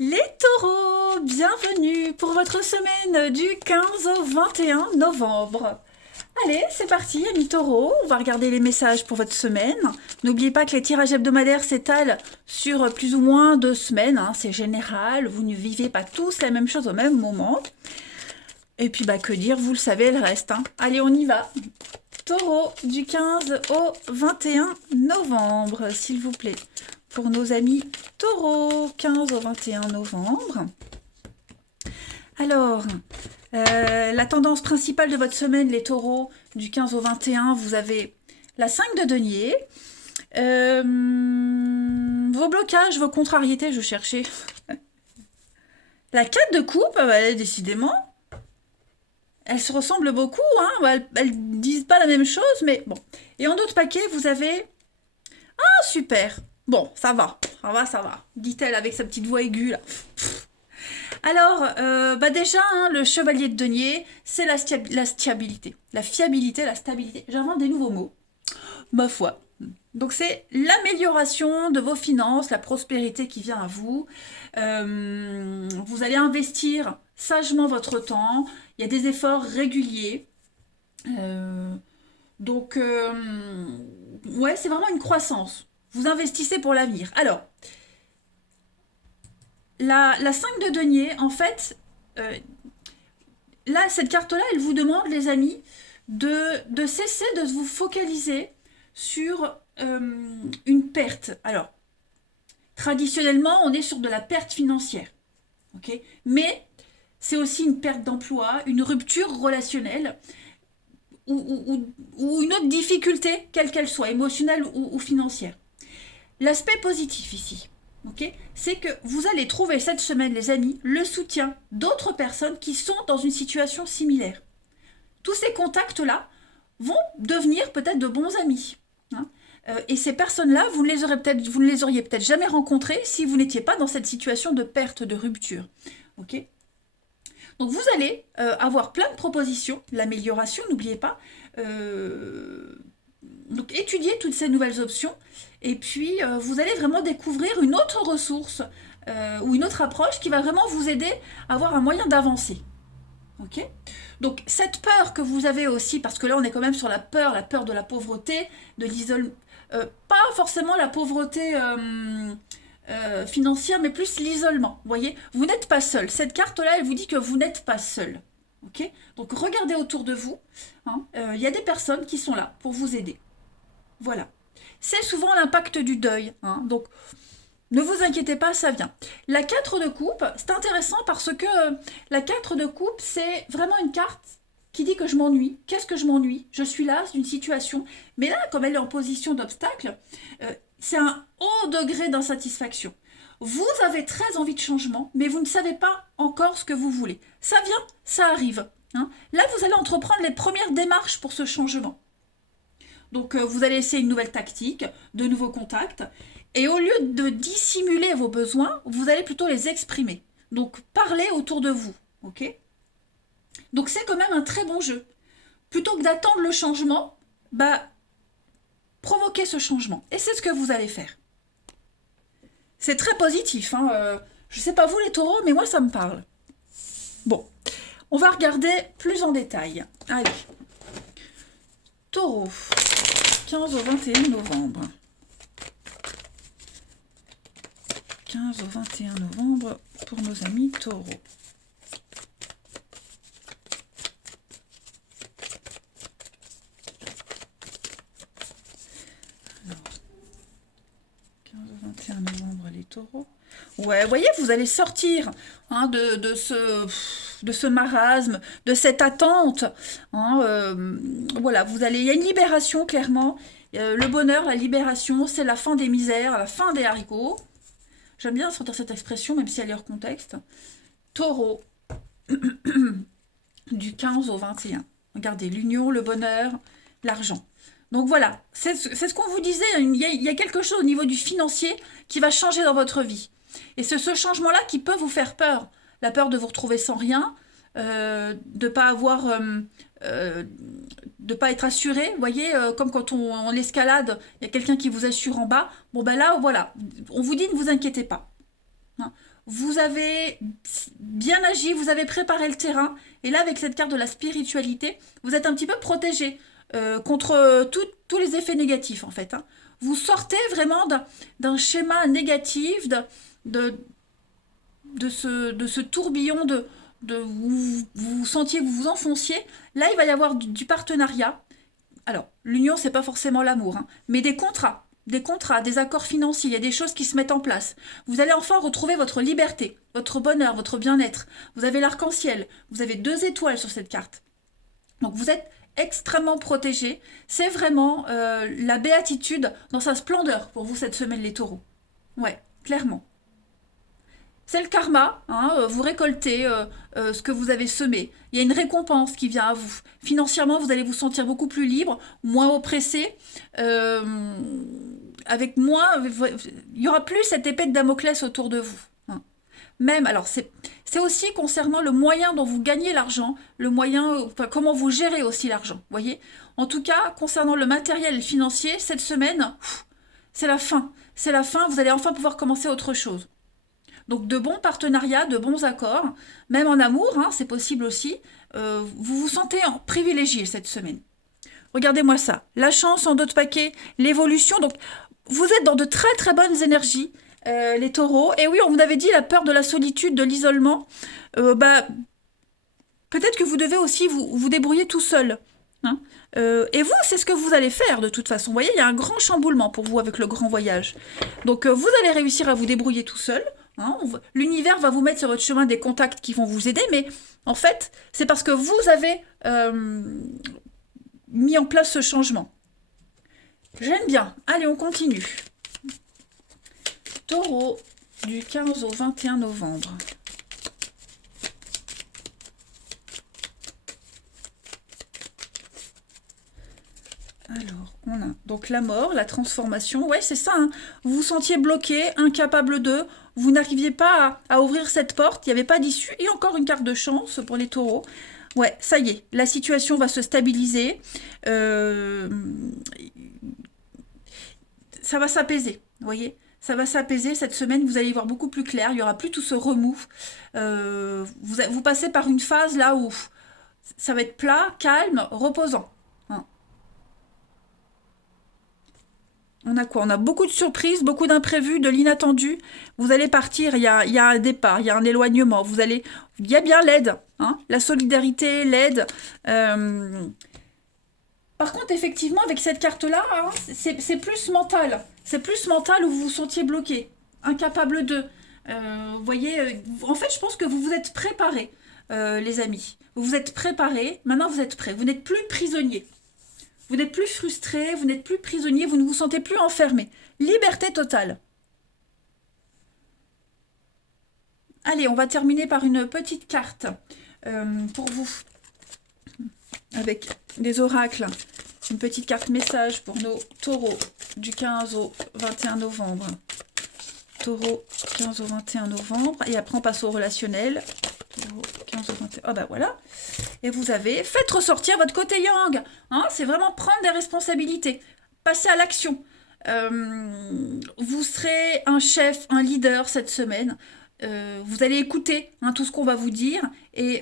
Les taureaux, bienvenue pour votre semaine du 15 au 21 novembre. Allez, c'est parti, amis taureaux, on va regarder les messages pour votre semaine. N'oubliez pas que les tirages hebdomadaires s'étalent sur plus ou moins 2 semaines, hein, c'est général, vous ne vivez pas tous la même chose au même moment. Et puis, que dire, vous le savez, le reste. Hein. Allez, on y va. Taureau, du 15 au 21 novembre, s'il vous plaît. Pour nos amis taureaux, 15 au 21 novembre. Alors, la tendance principale de votre semaine, les taureaux, du 15 au 21, vous avez la 5 de denier. Vos blocages, vos contrariétés, je cherchais. La 4 de coupe, décidément. Elles se ressemblent beaucoup, hein. Elles disent pas la même chose, mais bon. Et en d'autres paquets, vous avez... Ah, super. Bon, ça va, dit-elle avec sa petite voix aiguë, là. Alors, déjà, hein, le chevalier de denier, c'est la stabilité. La fiabilité, la stabilité. J'invente des nouveaux mots. Ma foi. Donc, c'est l'amélioration de vos finances, la prospérité qui vient à vous. Vous allez investir sagement votre temps. Il y a des efforts réguliers. Ouais, c'est vraiment une croissance. Vous investissez pour l'avenir. Alors, la 5 de denier, en fait, là, cette carte-là, elle vous demande, les amis, de cesser de vous focaliser sur une perte. Alors, traditionnellement, on est sur de la perte financière. Okay, mais c'est aussi une perte d'emploi, une rupture relationnelle ou une autre difficulté, quelle qu'elle soit, émotionnelle ou financière. L'aspect positif ici, c'est que vous allez trouver cette semaine, les amis, le soutien d'autres personnes qui sont dans une situation similaire. Tous ces contacts-là vont devenir peut-être de bons amis. Hein. Et ces personnes-là, vous ne les auriez peut-être jamais rencontrées si vous n'étiez pas dans cette situation de perte, de rupture. Okay, donc vous allez avoir plein de propositions, l'amélioration, n'oubliez pas. Donc étudiez toutes ces nouvelles options et puis vous allez vraiment découvrir une autre ressource ou une autre approche qui va vraiment vous aider à avoir un moyen d'avancer. Ok ? Donc cette peur que vous avez aussi, parce que là on est quand même sur la peur de la pauvreté, de l'isolement, pas forcément la pauvreté financière, mais plus l'isolement. Vous voyez, vous n'êtes pas seul. Cette carte-là, elle vous dit que vous n'êtes pas seul. Ok ? Donc regardez autour de vous. Y a des personnes qui sont là pour vous aider. Voilà. C'est souvent l'impact du deuil. Donc, ne vous inquiétez pas, ça vient. La 4 de coupe, c'est intéressant parce que la 4 de coupe, c'est vraiment une carte qui dit que je m'ennuie. Qu'est-ce que je m'ennuie ? Je suis là, c'est une situation. Mais là, comme elle est en position d'obstacle, c'est un haut degré d'insatisfaction. Vous avez très envie de changement, mais vous ne savez pas encore ce que vous voulez. Ça vient, ça arrive. Là, vous allez entreprendre les premières démarches pour ce changement. Donc, vous allez essayer une nouvelle tactique, de nouveaux contacts. Et au lieu de dissimuler vos besoins, vous allez plutôt les exprimer. Donc, parlez autour de vous. Ok ? Donc, c'est quand même un très bon jeu. Plutôt que d'attendre le changement, provoquez ce changement. Et c'est ce que vous allez faire. C'est très positif. Je ne sais pas vous les taureaux, mais moi, ça me parle. Bon, on va regarder plus en détail. Allez. Taureau. 15 au 21 novembre. 15 au 21 novembre pour nos amis taureaux. Alors, 15 au 21 novembre, les taureaux. Ouais, vous voyez, vous allez sortir de ce marasme, de cette attente. Voilà, il y a une libération, clairement. Le bonheur, la libération, c'est la fin des misères, la fin des haricots. J'aime bien sortir cette expression, même si elle est hors contexte. Taureau, du 15 au 21. Regardez, l'union, le bonheur, l'argent. Donc voilà, c'est ce qu'on vous disait, il y a quelque chose au niveau du financier qui va changer dans votre vie. Et c'est ce changement-là qui peut vous faire peur. La peur de vous retrouver sans rien, de pas avoir... de pas être assuré, vous voyez, comme quand on escalade, il y a quelqu'un qui vous assure en bas. Bon là, voilà, on vous dit ne vous inquiétez pas. vous avez bien agi, vous avez préparé le terrain. Et là, avec cette carte de la spiritualité, vous êtes un petit peu protégé contre tous les effets négatifs, en fait. Hein. Vous sortez vraiment d'un schéma négatif, de, de ce tourbillon vous vous sentiez, vous vous enfonciez. Là, il va y avoir du partenariat. Alors, l'union, c'est pas forcément l'amour, hein, mais des contrats, des accords financiers, il y a des choses qui se mettent en place. Vous allez enfin retrouver votre liberté, votre bonheur, votre bien-être. Vous avez l'arc-en-ciel, vous avez 2 étoiles sur cette carte. Donc vous êtes extrêmement protégé. C'est vraiment la béatitude dans sa splendeur pour vous cette semaine, les taureaux. Ouais, clairement. C'est le karma, hein, vous récoltez ce que vous avez semé. Il y a une récompense qui vient à vous. Financièrement, vous allez vous sentir beaucoup plus libre, moins oppressé, avec moins... Il n'y aura plus cette épée de Damoclès autour de vous. Hein. Même, alors c'est aussi concernant le moyen dont vous gagnez l'argent, le moyen, enfin, comment vous gérez aussi l'argent, voyez. En tout cas, concernant le matériel financier, cette semaine, c'est la fin. C'est la fin, vous allez enfin pouvoir commencer autre chose. Donc de bons partenariats, de bons accords, même en amour, hein, c'est possible aussi. Vous vous sentez privilégié cette semaine. Regardez-moi ça. La chance en d'autres paquets, l'évolution. Donc vous êtes dans de très très bonnes énergies, les taureaux. Et oui, on vous avait dit la peur de la solitude, de l'isolement. Peut-être que vous devez aussi vous débrouiller tout seul. Hein. Et vous, c'est ce que vous allez faire de toute façon. Vous voyez, il y a un grand chamboulement pour vous avec le grand voyage. Donc vous allez réussir à vous débrouiller tout seul. Hein, l'univers va vous mettre sur votre chemin des contacts qui vont vous aider, mais en fait, c'est parce que vous avez mis en place ce changement. J'aime bien. Allez, on continue. Taureau, du 15 au 21 novembre. Alors, on a donc la mort, la transformation. Ouais, c'est ça. Hein. Vous vous sentiez bloqué, incapable de... Vous n'arriviez pas à ouvrir cette porte, il n'y avait pas d'issue. Et encore une carte de chance pour les taureaux. Ouais, ça y est, la situation va se stabiliser. Ça va s'apaiser, vous voyez. Ça va s'apaiser cette semaine, vous allez y voir beaucoup plus clair. Il n'y aura plus tout ce remous. Vous passez par une phase là où ça va être plat, calme, reposant. Hein. On a quoi? On a beaucoup de surprises, beaucoup d'imprévus, de l'inattendu. Vous allez partir, il y a un départ, il y a un éloignement. Il y a bien l'aide, hein, la solidarité, l'aide. Par contre, effectivement, avec cette carte-là, hein, c'est plus mental. C'est plus mental où vous vous sentiez bloqué, incapable de. Vous voyez, en fait, je pense que vous vous êtes préparés, les amis. Vous vous êtes préparés, maintenant vous êtes prêts. Vous n'êtes plus prisonnier. Vous n'êtes plus frustré, vous n'êtes plus prisonnier, vous ne vous sentez plus enfermé. Liberté totale. Allez, on va terminer par une petite carte pour vous. Avec des oracles. Une petite carte message pour nos taureaux du 15 au 21 novembre. Taureau 15 au 21 novembre. Et après, on passe au relationnel. Taureau 15 au 21. Ah bah voilà. Et vous avez, faites ressortir votre côté yang. Hein, c'est vraiment prendre des responsabilités. Passer à l'action. Vous serez un chef, un leader cette semaine. Vous allez écouter hein, tout ce qu'on va vous dire. Et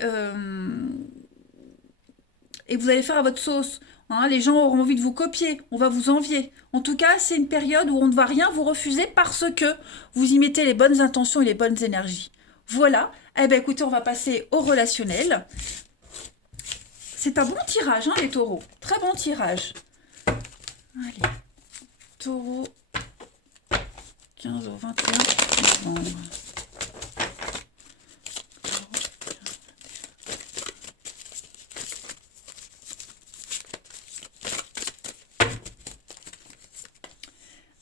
vous allez faire à votre sauce. Hein, les gens auront envie de vous copier, on va vous envier. En tout cas, c'est une période où on ne va rien vous refuser parce que vous y mettez les bonnes intentions et les bonnes énergies. Voilà. Eh bien, écoutez, on va passer au relationnel. C'est un bon tirage, hein, les taureaux. Très bon tirage. Allez. Taureau, 15 au 21 novembre.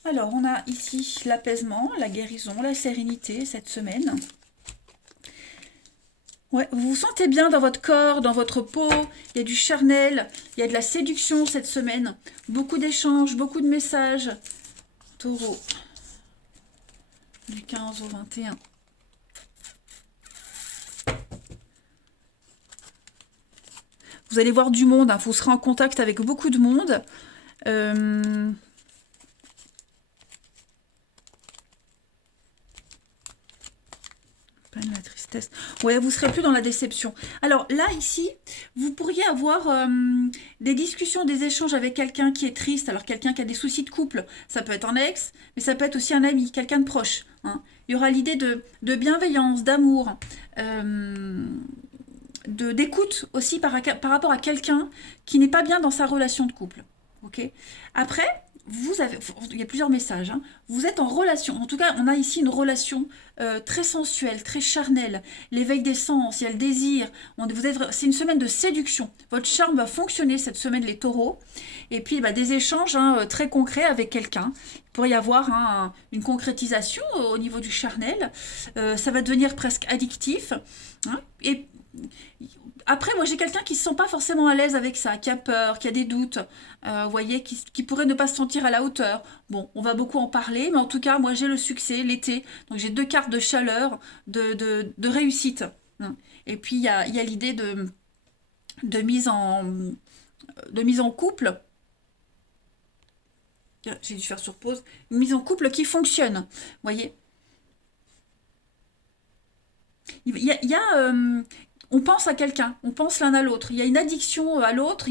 Alors, on a ici l'apaisement, la guérison, la sérénité cette semaine. Ouais, vous vous sentez bien dans votre corps, dans votre peau. Il y a du charnel, il y a de la séduction cette semaine. Beaucoup d'échanges, beaucoup de messages. Taureau, du 15 au 21. Vous allez voir du monde, hein, vous serez en contact avec beaucoup de monde. Peine, la tristesse. Ouais, vous serez plus dans la déception. Alors là, ici, vous pourriez avoir des discussions, des échanges avec quelqu'un qui est triste. Alors quelqu'un qui a des soucis de couple, ça peut être un ex, mais ça peut être aussi un ami, quelqu'un de proche. Hein. Il y aura l'idée de bienveillance, d'amour, d'écoute aussi par rapport à quelqu'un qui n'est pas bien dans sa relation de couple. Ok. Après, il y a plusieurs messages. Hein. Vous êtes en relation. En tout cas, on a ici une relation très sensuelle, très charnelle. L'éveil des sens, il y a le désir. C'est une semaine de séduction. Votre charme va fonctionner cette semaine, les taureaux. Et puis, des échanges très concrets avec quelqu'un. Il pourrait y avoir une concrétisation au niveau du charnel. Ça va devenir presque addictif. Hein. Et après, moi, j'ai quelqu'un qui ne se sent pas forcément à l'aise avec ça, qui a peur, qui a des doutes, vous voyez, qui pourrait ne pas se sentir à la hauteur. Bon, on va beaucoup en parler, mais en tout cas, moi, j'ai le succès, l'été. Donc, j'ai 2 cartes de chaleur, de réussite. Hein. Et puis, il y a l'idée de mise en couple. J'ai dû faire sur pause. Une mise en couple qui fonctionne, vous voyez. On pense à quelqu'un, on pense l'un à l'autre. Il y a une addiction à l'autre.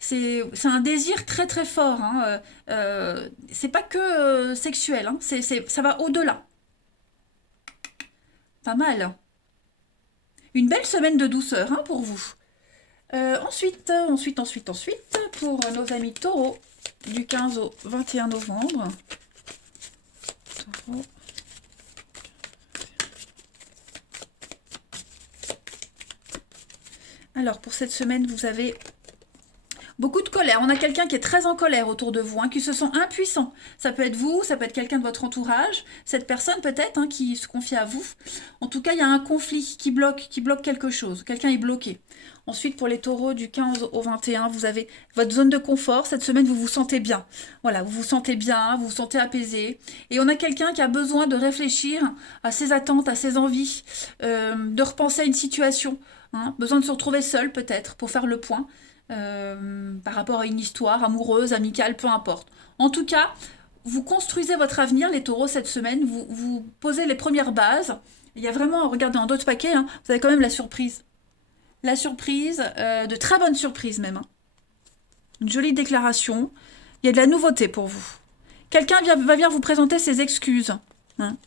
C'est un désir très très fort. Hein. C'est pas que sexuel. Hein. Ça va au-delà. Pas mal. Une belle semaine de douceur hein, pour vous. Ensuite, pour nos amis taureaux, du 15 au 21 novembre. Taureau. Alors, pour cette semaine, vous avez beaucoup de colère. On a quelqu'un qui est très en colère autour de vous, hein, qui se sent impuissant. Ça peut être vous, ça peut être quelqu'un de votre entourage, cette personne peut-être hein, qui se confie à vous. En tout cas, il y a un conflit qui bloque quelque chose. Quelqu'un est bloqué. Ensuite, pour les taureaux, du 15 au 21, vous avez votre zone de confort. Cette semaine, vous vous sentez bien. Voilà, vous vous sentez bien, vous vous sentez apaisé. Et on a quelqu'un qui a besoin de réfléchir à ses attentes, à ses envies, de repenser à une situation. Hein, besoin de se retrouver seul peut-être pour faire le point par rapport à une histoire amoureuse, amicale, peu importe. En tout cas, vous construisez votre avenir, les taureaux, cette semaine. Vous posez les premières bases. Il y a vraiment, regardez, en d'autres paquets, hein, vous avez quand même la surprise. La surprise, de très bonnes surprises même. Hein. Une jolie déclaration. Il y a de la nouveauté pour vous. Quelqu'un va venir vous présenter ses excuses. Hein.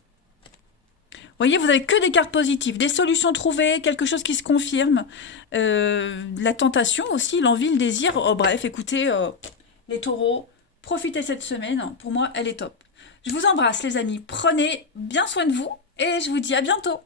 Vous voyez, vous avez que des cartes positives, des solutions trouvées, quelque chose qui se confirme. La tentation aussi, l'envie, le désir. Oh, bref, écoutez, les taureaux, profitez cette semaine. Pour moi, elle est top. Je vous embrasse, les amis. Prenez bien soin de vous et je vous dis à bientôt.